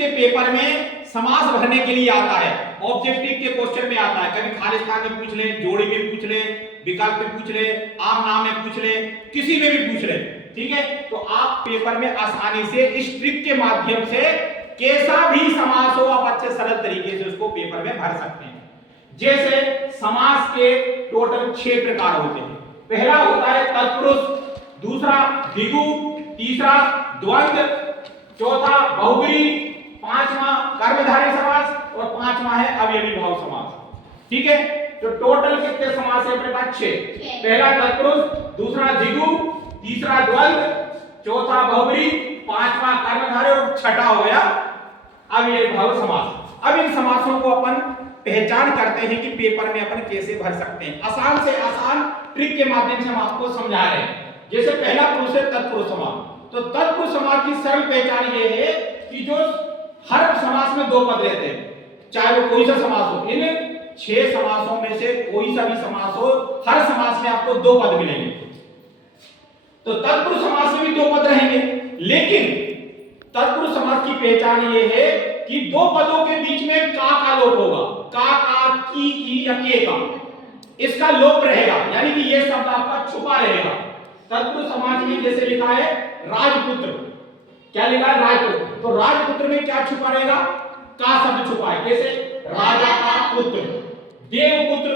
के पेपर में समास भरने के लिए आता है, ऑब्जेक्टिव के क्वेश्चन में आता है, कभी खालिस्तान में पूछ ले, जोड़ी में पूछ ले, विकल्प में पूछ ले, आम नाम में पूछ ले, किसी में भी पूछ ले, ठीक है। तो आप पेपर में आसानी से इस ट्रिक के माध्यम से कैसा भी समास हो आप अच्छे सरल तरीके से उसको पेपर में भर सकते हैं। जैसे समास के टोटल 6 प्रकार होते हैं। पहला होता है तत्पुरुष, दूसरा द्विगु, तीसरा द्वंद्व, चौथा बहुब्रीहि, पांचवा कर्मधारय समास और पांचवा है अवयवी भाव समास। ठीक है, तो टोटल कितने समास है अपने पास? 6। पहला तत्पुरुष, दूसरा द्विगु, तीसरा द्वंद्व, चौथा बहुब्रीहि, पांचवा कर्मधारय और छठा हो गया अवयवी भाव समास। अब इन समासों को अपन पहचान करते हैं कि पेपर में अपन कैसे भर सकते हैं। आसान से आसान ट्रिक के माध्यम से हम आपको समझा रहे हैं। जैसे पहला पुरुष है तत्पुरुष समास। तो तत्पुरुष समास की सरल पहचान ये है कि जो हर समास में 2 पद रहते हैं, चाहे वो कोई सा समास हो। इन 6 समासों में से कोई सा भी समास हो, हर समास में आपको 2 पद मिलेंगे। तो तत्पुरुष समास में भी 2 पद रहेंगे, लेकिन तत्पुरुष समास की पहचान ये है कि 2 पदों के बीच में का लोप होगा। का, की या के का, इसका लोप रहेगा, यानी कि ये शब्द आपका छुपा रहेगा। तत्पुरुष समास में जैसे लिखा है राजपुत्र, क्या लिखा है? राजपुत्र। तो राजपुत्र में क्या छुपा रहेगा? का शब्द छुपा है। कैसे? राजा का पुत्र, देवपुत्र,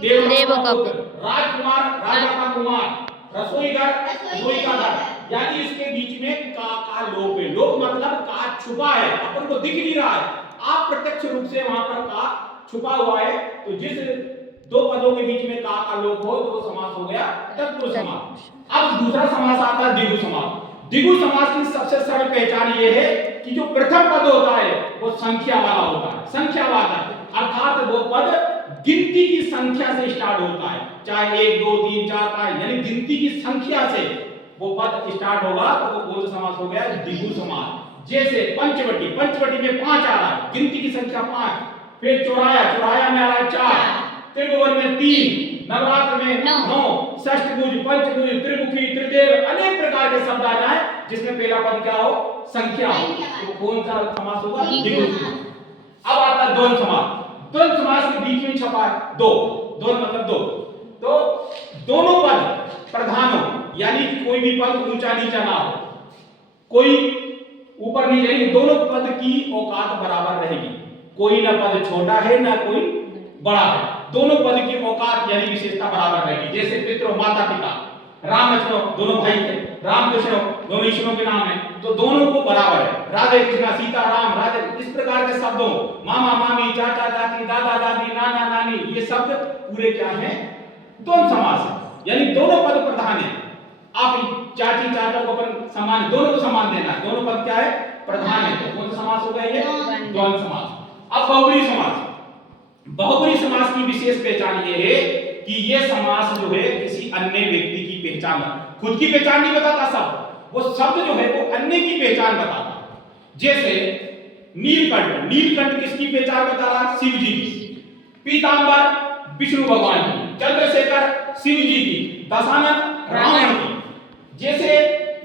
देव का पुत्र, राजकुमार, राजा का कुमार, रसोईघर, रसोई का घर, यानी इसके बीच में का लोप है। लोप मतलब का छुपा है, अपन को दिख नहीं रहा है, आप प्रत्यक्ष रूप से वहां पर का छुपा हुआ है। तो जिस 2 पदों के बीच में का लोप हो तो वो समास हो गया तत्पुरुष समास। अब दूसरा समास आता है द्विगु समास। द्विगु समास की सबसे सरल पहचान ये है कि जो प्रथम पद होता है वो संख्या वाला होता है, संख्यावाचक, अर्थात वो पद गिनती की संख्या से स्टार्ट होता है, चाहे 1 2 3 4 5, यानी गिनती की संख्या से वो पद स्टार्ट होगा तो वो कौन सा समास हो गया? द्विगु समास। जैसे पंचवटी, पंचवटी में 5 आ रहा है, गिनती की संख्या 5। फिर चौराया, चौराया में आ रहा है 4, त्रिभुवन में 3, नवरात्र में 9, षष्ठभुज, पंचभुज, त्रिमुखी, त्रिदेव, अनेक प्रकार के शब्द आ जाए जिसमें पहला पद क्या हो? संख्या हो, तो कौन सा समास होगा? द्विगु समास। अब आता है द्वंद्व समास। द्वंद्व समास के बीच में छपा है 2, द्वंद्व मतलब 2, तो दोनों पद प्रधान हो, यानी कि कोई भी पद ऊंचा नीचा ना हो, कोई ऊपर नीचे नहीं, दोनों पद की औकात बराबर रहेगी। कोई ना पद छोटा है ना कोई बड़ा है, दोनों पद की औकात यानी विशेषता बराबर रहेगी। जैसे पितृ, माता पिता, राम लक्ष्मण दोनों भाई थे, राम कृष्ण दोनों ईश्वरों के नाम है, तो दोनों को बराबर है। राधे कृष्णा, सीता राम, राधे, इस प्रकार के शब्दों, मामा मामी, चाचा चाची, दादा दादी, नाना नानी, ये शब्द पूरे क्या हैं? द्वंद्व समास है, यानी दोनों पद प्रधान है। आप चाची चाचा को अपन समान, दोनों को समान देना, दोनों पद क्या है? प्रधान है। तो कौन सा समास होगा ये? द्वंद्व समास। अब बहुब्रीहि समास। बहुब्रीहि समास की विशेष पहचान ये है कि ये समास जो है किसी अन्य व्यक्ति की पहचान, खुद की पहचान नहीं बताता शब्द, वो शब्द जो है वो अन्य की पहचान बताता। जैसे नीलकंठ, नीलकंठ किसकी पहचान बता रहा? शिव जी की। पीतांबर विष्णु भगवान की, चंद्रशेखर शिव जी की, दशानन रावण की। जैसे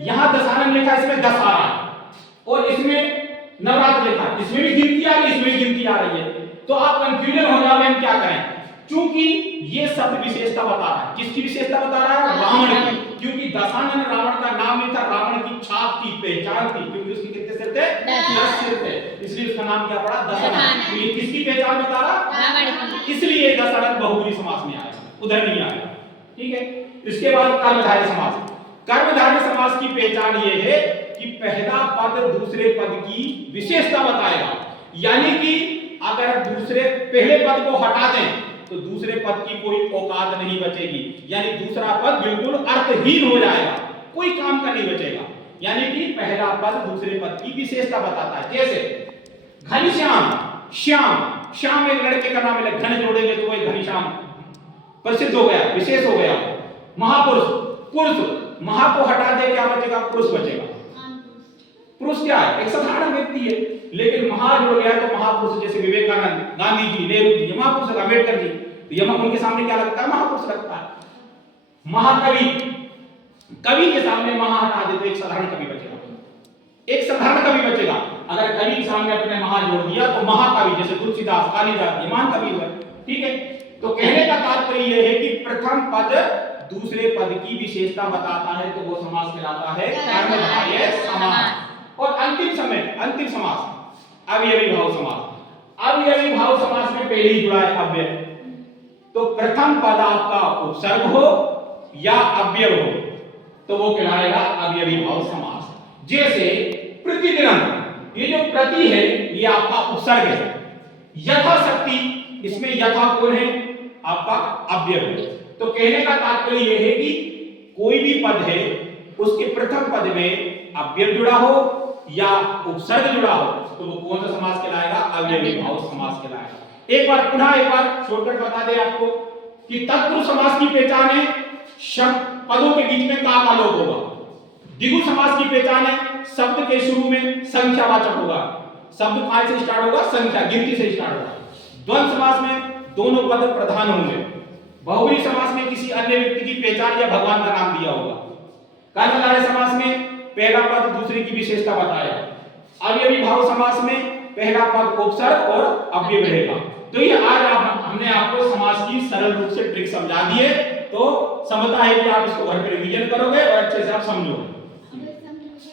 यहां दशानन लिखा है, इसमें 10 आ रहा है, और इसमें नवरात्र लिखा है, इसमें भी गिनती आ रही है, इसमें भी गिनती आ रही है, तो आप कंफ्यूजन हो जाओगे हम क्या करें। क्योंकि ये शब्द विशेषता बता रहा है, किसकी विशेषता बता रहा है? रावण की, क्योंकि दशानन रावण का नाम नहीं था, रावण की छाप थी, पहचान थी, क्योंकि उसके कितने सिर थे? 10 सिर थे, इसलिए उसका नाम क्या पड़ा? दशानन। तो ये किसकी पहचान बता रहा? रावण की, इसलिए दशानन बहुब्रीहि समास में आया, उधर नहीं आया। ठीक है, इसके बाद कर्मधारय समास। कर्मधारय समास की पहचान ये है कि पहला पद दूसरे पद की विशेषता बताएगा, यानी कि अगर दूसरे पहले पद को हटा दें तो दूसरे पद की कोई औकात नहीं बचेगी, यानी दूसरा पद बिल्कुल अर्थहीन हो जाएगा, कोई काम का नहीं बचेगा, यानी कि पहला पद दूसरे पद की विशेषता बताता है। जैसे घनश्याम, श्याम, श्याम एक लड़के का नाम है, घन जोड़ेंगे तो वही घनश्याम प्रसिद्ध हो गया, विशेष हो गया। महापुरुष, पुरुष, महा को हटा दे क्या बचेगा? पुरुष बचेगा। पुरुष क्या है? एक साधारण व्यक्ति है, लेकिन महा जुड़ गया तो महापुरुष, जैसे विवेकानंद, गांधी जी, नेहरू जी, ये महापुरुष, अम्बेडकर जी, तो ये उनके सामने क्या लगता है? महापुरुष लगता है। महाकवि, कवि के सामने महा हटा दे तो एक साधारण कवि बचेगा, एक साधारण कवि बचेगा। अगर कवि के सामने अपने महा जोड़ दिया तो महाकवि, जैसे तुलसीदास, कालिदास, ये महान कवि हुए। ठीक है, तो कहने का तात्पर्य यह है कि प्रथम पद दूसरे पद की विशेषता बताता है तो वो समास कहलाता है कर्मधारय समास। और अंतिम समास अवयवी भाव समास। अवयवी भाव समास में पहले ही जुड़ा है अव्यय, तो प्रथम पद आपका उपसर्ग हो या अव्यय हो तो वो कहलाएगा अवयवी भाव समास। जैसे प्रतिदिनम, ये जो प्रति है ये आपका उपसर्ग है। यथाशक्ति, इसमें यथा कौन है? आपका अव्यय है। तो कहने का तात्पर्य यह है कि कोई भी पद है उसके प्रथम पद में अव्यय जुड़ा हो या उपसर्ग जुड़ा हो तो वो कौन सा समास कहलाएगा? अवयवी भाव समास कहलाएगा। एक बार शॉर्टकट बता दे आपको कि तत्पुरुष समास की पहचान है शब्द पदों के बीच में का लोप होगा। द्विगु समास की पहचान है शब्द के शुरू में संख्यावाचक होगा। शब्द कहां से स्टार्ट होगा? संख्या, गिनती से स्टार्ट होगा। द्वंद्व समास में दोनों पद प्रधान होंगे। बहुव्रीहि समास में किसी अन्य व्यक्ति की पहचान या भगवान का नाम दिया होगा। कर्मधारय समास में पहला पद दूसरे की विशेषता बताएगा। अवयवी भाव समास में पहला पद उपसर्ग और अव्यय रहेगा। तो ये आज हमने आपको समास की सरल रूप से ट्रिक समझा दी है, तो समझता है कि आप इसको घर पे रिवीजन करोगे और अच्छे से आप समझोगे।